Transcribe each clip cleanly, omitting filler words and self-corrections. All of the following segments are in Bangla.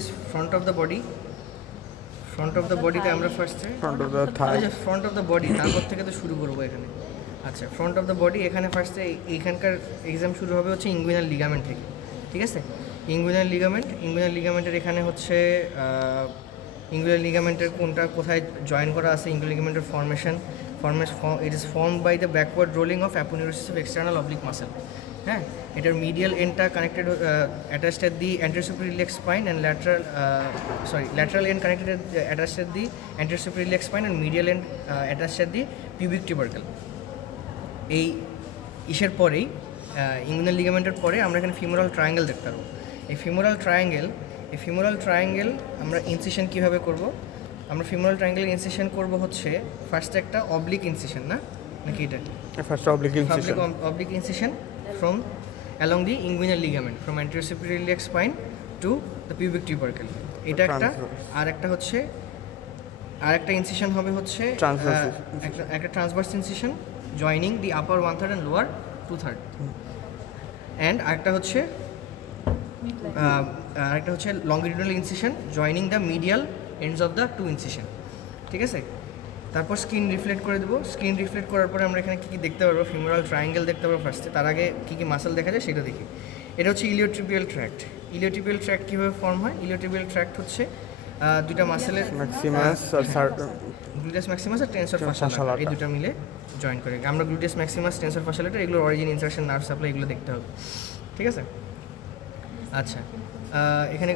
Is front of the body. Front of the বডিতে আমরা ফার্স্টে ফ্রন্ট অফ দ্য বডি, তারপর থেকে তো শুরু করবো এখানে। আচ্ছা, ফ্রন্ট অফ দ্য বডি এখানে ফার্স্টে এইখানকার এক্সাম শুরু হবে হচ্ছে ইঙ্গুইনাল লিগামেন্ট থেকে, ঠিক আছে? ইঙ্গুইনাল লিগামেন্টের এখানে হচ্ছে ইঙ্গুইনাল লিগামেন্টের কোনটা কোথায় জয়েন করা আছে, ইঙ্গুইনাল লিগামেন্টের formation it is form by the backward rolling of aponeurosis of external oblique muscle. হ্যাঁ, এটার মিডিয়াল এন্ডটা connected attached at the anterior superior iliac spine and lateral end connected attached at the anterior superior iliac spine and medial end attached at the pubic tubercle. এই ইসের পরেই ইঙ্গুইনাল লিগামেন্টের পরে আমরা এখানে ফিমোরাল ট্রায়াঙ্গেল দেখতে পারবো। এই ফিমোরাল ট্রায়াঙ্গেল আমরা ইনসিশন কীভাবে করব? আমরা ফিমোরাল ট্রায়াঙ্গেল ইনসিশন করব হচ্ছে ফার্স্টে একটা অবলিক ইনসিশন, নাকি এটা first oblique incision from along the inguinal ligament from anterior superior iliac spine to the pubic tubercle. এটা একটা, আর একটা হচ্ছে আরেকটা ইনসিশন হবে হচ্ছে একটা transverse incision joining the upper 1/3 and lower 2/3, and আরেকটা হচ্ছে longitudinal incision joining the medial ends of the 2 incision, ঠিক আছে? তারপর স্ক্রিন রিফ্লেক্ট করে দেবো। স্ক্রিন রিফ্লেক্ট করার পরে আমরা এখানে কী দেখতে পারবো? ফিমোরাল ট্রায়াঙ্গেল দেখতে পারবো ফার্স্টে। তার আগে কী মাসেল দেখা যায় সেটা দেখি। এটা হচ্ছে ইলিওটিবিয়াল ট্র্যাক্ট। ইলিওটিবিয়াল ট্র্যাক্ট কীভাবে ফর্ম হয়? ইলিওটিবিয়াল ট্র্যাক্ট হচ্ছে দুইটা মাসেলের গ্লুটিয়াস ম্যাক্সিমাস আর টেনসর ফাশিয়ালাটার, এই দুটো মিলে জয়েন করে। আমরা গ্লুটিয়াস ম্যাক্সিমাস, টেনসর ফাশিয়ালাটার এগুলো অরিজিন, ইনসারশন, নার্ভ সাপ্লাই এগুলো দেখতে হবে, ঠিক আছে? আচ্ছা, এখানে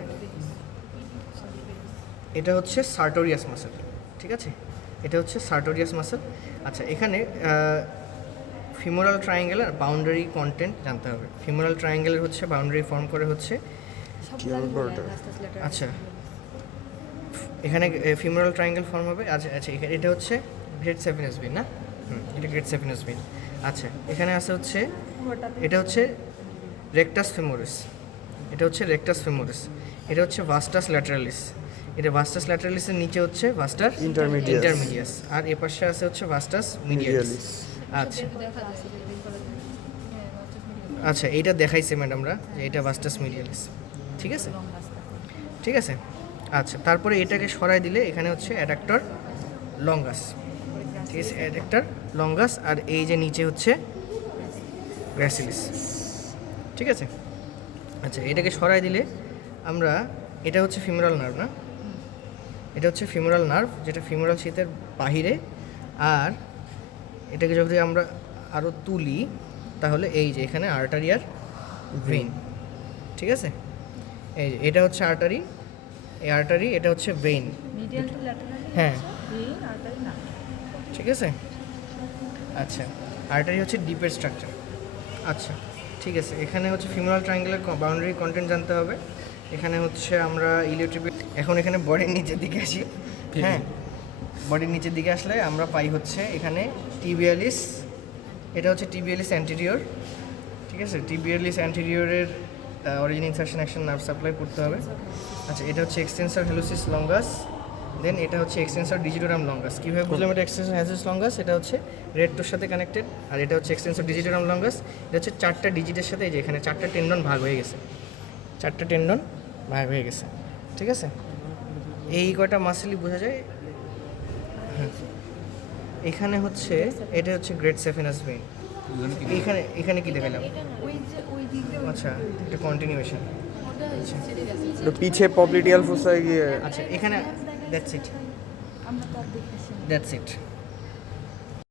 এটা হচ্ছে সার্টোরিয়াস মাসেল, ঠিক আছে? এটা হচ্ছে সার্টোরিয়াস মাসেল। আচ্ছা, এখানে ফিমোরাল ট্রায়াঙ্গেলের বাউন্ডারি কন্টেন্ট জানতে হবে। ফিমোরাল ট্রায়াঙ্গেলের হচ্ছে বাউন্ডারি ফর্ম করে হচ্ছে, আচ্ছা এখানে ফিমোরাল ট্রায়াঙ্গেল ফর্ম হবে। আচ্ছা, এটা হচ্ছে গ্রেড 7 SB না? এটা গ্রেড 7 SB। আচ্ছা, এখানে আছে হচ্ছে এটা হচ্ছে রেকটাস ফেমোরিস, এটা হচ্ছে ভাস্টাস ল্যাটারালিস। এটা ভাস্টাস ল্যাটারালিসের নিচে হচ্ছে ভাস্টাস ইন্টারমিডিয়াস, আর এ পাশে আছে হচ্ছে ভাস্টাস মিডিয়ালিস। আচ্ছা, এইটা দেখাইছে ম্যাডামরা যে এটা ভাস্টাস মিডিয়ালিস, ঠিক আছে। আচ্ছা, তারপরে এটাকে সরাই দিলে এখানে হচ্ছে অ্যাডাক্টর লঙ্গাস, ঠিক আছে? অ্যাডাক্টর লঙ্গাস, আর এই যে নিচে হচ্ছে গ্র্যাসিলিস, ঠিক আছে? আচ্ছা, এটাকে সরাই দিলে আমরা, এটা হচ্ছে ফিমোরাল নার্ভ না? এটা হচ্ছে ফিমোরাল নার্ভ, যেটা ফিমোরাল শীতের বাহিরে। আর এটাকে যদি আমরা আরও তুলি তাহলে এই যে এখানে আর্টারি আর ভেইন, ঠিক আছে? এই যে এটা হচ্ছে আর্টারি, এই আর্টারি, এটা হচ্ছে ভেইন, হ্যাঁ, ঠিক আছে? আচ্ছা, আর্টারি হচ্ছে ডিপের স্ট্রাকচার। আচ্ছা, ঠিক আছে। এখানে হচ্ছে ফিমোরাল ট্রায়াঙ্গেলের বাউন্ডারি কন্টেন্ট জানতে হবে। এখানে হচ্ছে আমরা ইলিওটিবিয়াল, এখন এখানে বডির নিচের দিকে আসি। হ্যাঁ, বডির নিচের দিকে আসলে আমরা পাই হচ্ছে এখানে টিবিয়ালিস, এটা হচ্ছে টিবিয়ালিস অ্যান্টেরিয়র, ঠিক আছে? টিবিয়ালিস অ্যান্টেরিয়রের origin, insertion, action, nerve supply পড়তে হবে। আচ্ছা, এটা হচ্ছে এক্সটেন্সর হ্যালোসিস লঙ্গাস, দেন এটা হচ্ছে এক্সটেন্সর ডিজিটোরাম লঙ্গাস। কীভাবে বুঝলাম এটা এক্সটেন্সর হ্যালোসিস লঙ্গাস? এটা হচ্ছে রেড টোর সাথে কানেক্টেড, আর এটা হচ্ছে এক্সটেন্সর ডিজিটোরাম লঙ্গাস। এটা হচ্ছে 4টা ডিজিটের সাথে, এই যে এখানে 4টা টেন্ডন ভাগ হয়ে গেছে, ঠিক আছে? এই কয়টা মাসেলই বোঝা যায়। হ্যাঁ, এখানে হচ্ছে এটা হচ্ছে গ্রেড 7 SB। এখানে কি দেখালাম? আচ্ছা, এটা কন্টিনিউয়েশন। তো পিছে পপ্লিডিয়াল ফোসায় গিয়ে, আচ্ছা, এখানে দ্যাটস ইট।